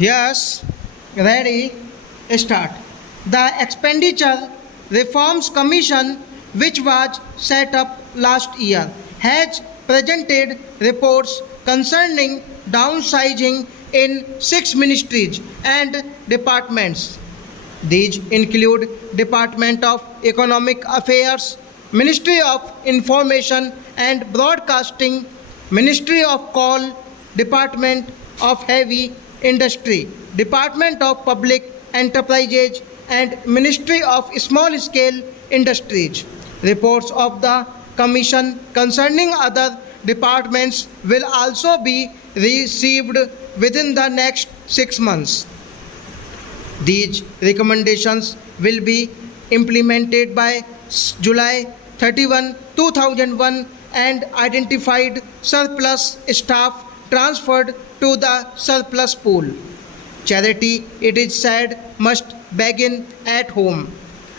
Yes, ready, start. The Expenditure Reforms Commission, which was set up last year, has presented reports concerning downsizing in 6 ministries and departments. These include Department of Economic Affairs, Ministry of Information and Broadcasting, Ministry of Coal, Department of Heavy Industry, Department of Public Enterprises and Ministry of Small Scale Industries. Reports of the Commission concerning other departments will also be received within the next 6 months. These recommendations will be implemented by July 31, 2001 and identified surplus staff transferred to the surplus pool. Charity, it is said, must begin at home.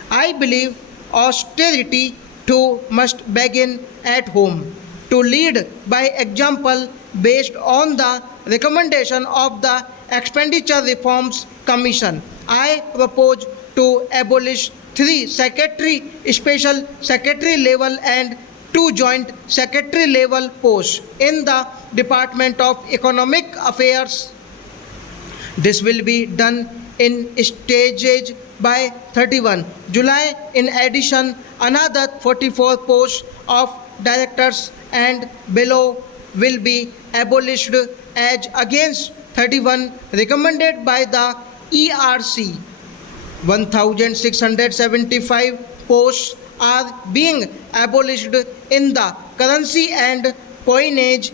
I believe austerity too must begin at home. To lead by example based on the recommendation of the Expenditure Reforms Commission, I propose to abolish 3 secretary, special secretary level and 2 joint secretary level posts in the Department of Economic Affairs. This will be done in stages by 31 July. In addition, another 44 posts of directors and below will be abolished as against 31 recommended by the ERC. 1675 posts are being abolished in the currency and coinage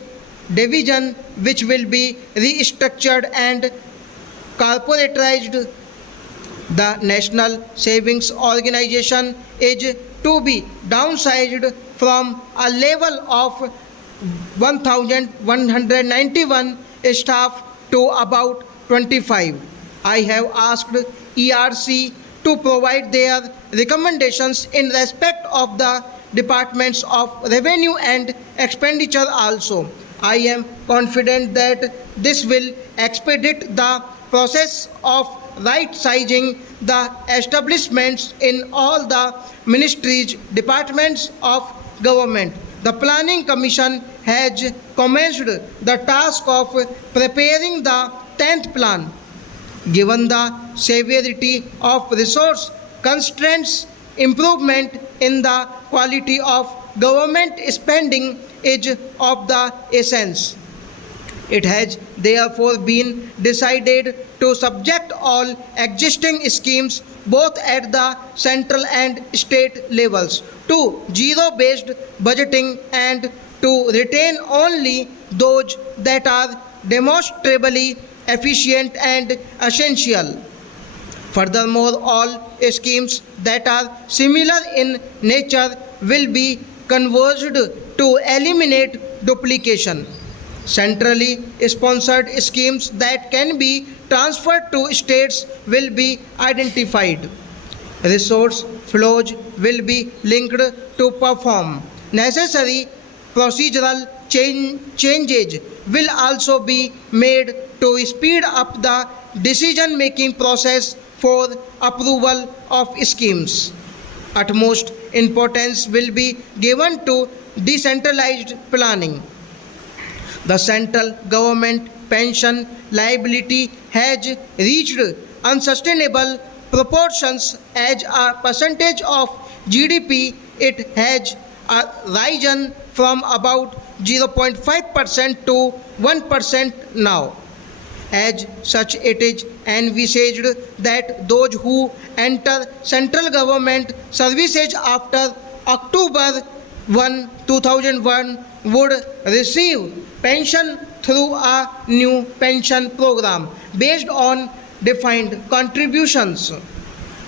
division, which will be restructured and corporatized. The National Savings Organization is to be downsized from a level of 1191 staff to about 25. I have asked ERC to provide their recommendations in respect of the departments of revenue and expenditure also. I am confident that this will expedite the process of right sizing the establishments in all the ministries, departments of government. The Planning Commission has commenced the task of preparing the 10th plan. Given the severity of resource constraints, improvement in the quality of government spending is of the essence. It has therefore been decided to subject all existing schemes, both at the central and state levels, to zero-based budgeting and to retain only those that are demonstrably efficient and essential. Furthermore, all schemes that are similar in nature will be converged to eliminate duplication. Centrally sponsored schemes that can be transferred to states will be identified. Resource flows will be linked to perform. Necessary procedural changes will also be made to speed up the decision-making process for approval of schemes. Utmost importance will be given to decentralized planning. The central government pension liability has reached unsustainable proportions as a percentage of GDP. It has risen from about 0.5% to 1% now. As such, it is envisaged that those who enter central government services after October 1, 2001 would receive pension through a new pension program based on defined contributions.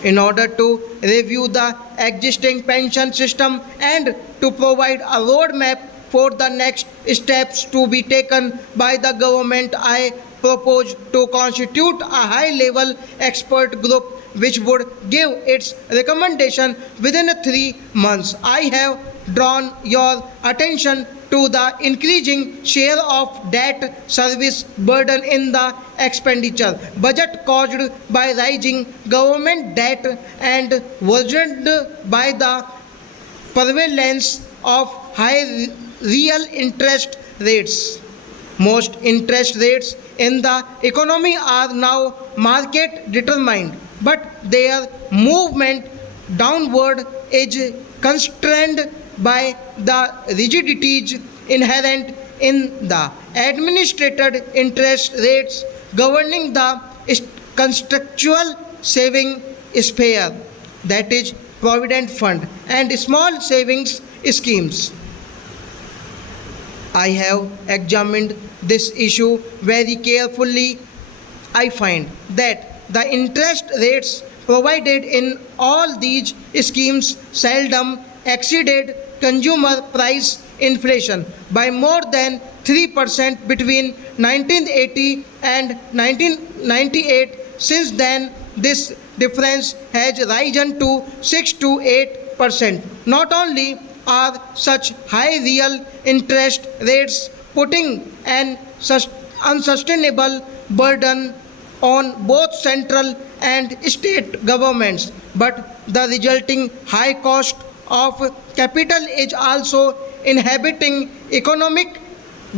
In order to review the existing pension system and to provide a roadmap for the next steps to be taken by the government, I propose to constitute a high-level expert group which would give its recommendation within 3 months. I have drawn your attention to the increasing share of debt service burden in the expenditure budget caused by rising government debt and worsened by the prevalence of high real interest rates. Most interest rates in the economy are now market determined, but their movement downward is constrained by the rigidities inherent in the administered interest rates governing the constructual saving sphere, that is provident fund and small savings schemes. I have examined this issue very carefully. I find that the interest rates provided in all these schemes seldom exceeded consumer price inflation by more than 3% between 1980 and 1998. Since then, this difference has risen to 6 to 8%. Not only are such high real interest rates putting an unsustainable burden on both central and state governments, but the resulting high cost of capital is also inhibiting economic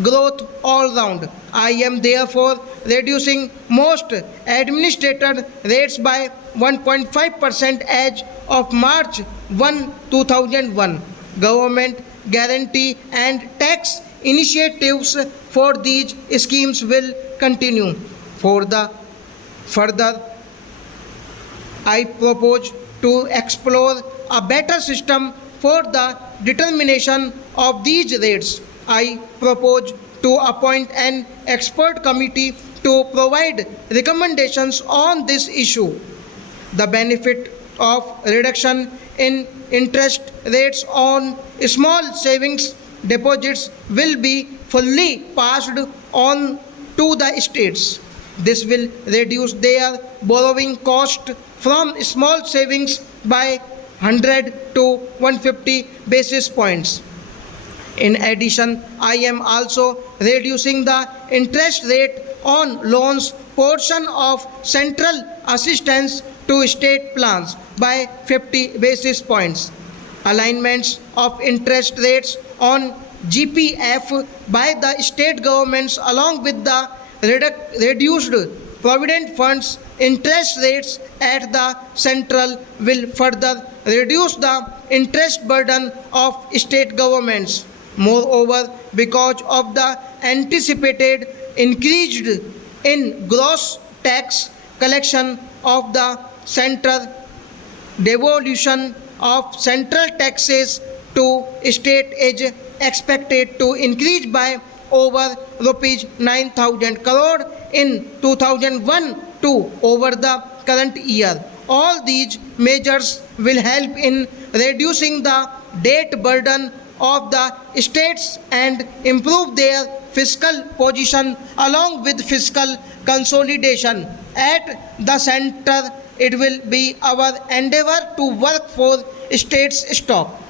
growth all round. I am therefore reducing most administered rates by 1.5% as of March 1, 2001. Government guarantee and tax initiatives for these schemes will continue. For the further, I propose to explore a better system for the determination of these rates. I propose to appoint an expert committee to provide recommendations on this issue. The benefit of reduction in interest rates on small savings deposits will be fully passed on to the states. This will reduce their borrowing cost from small savings by 100 to 150 basis points. In addition, I am also reducing the interest rate on loans portion of central assistance to state plans by 50 basis points. Alignments of interest rates on GPF by the state governments along with the reduced provident funds interest rates at the central will further reduce the interest burden of state governments. Moreover, because of the anticipated increase in gross tax collection of the central devolution of central taxes to state is expected to increase by over rupees 9,000 crore in 2001 to over the current year. All these measures will help in reducing the debt burden of the states and improve their fiscal position along with fiscal consolidation. At the center, it will be our endeavor to work for states' stock.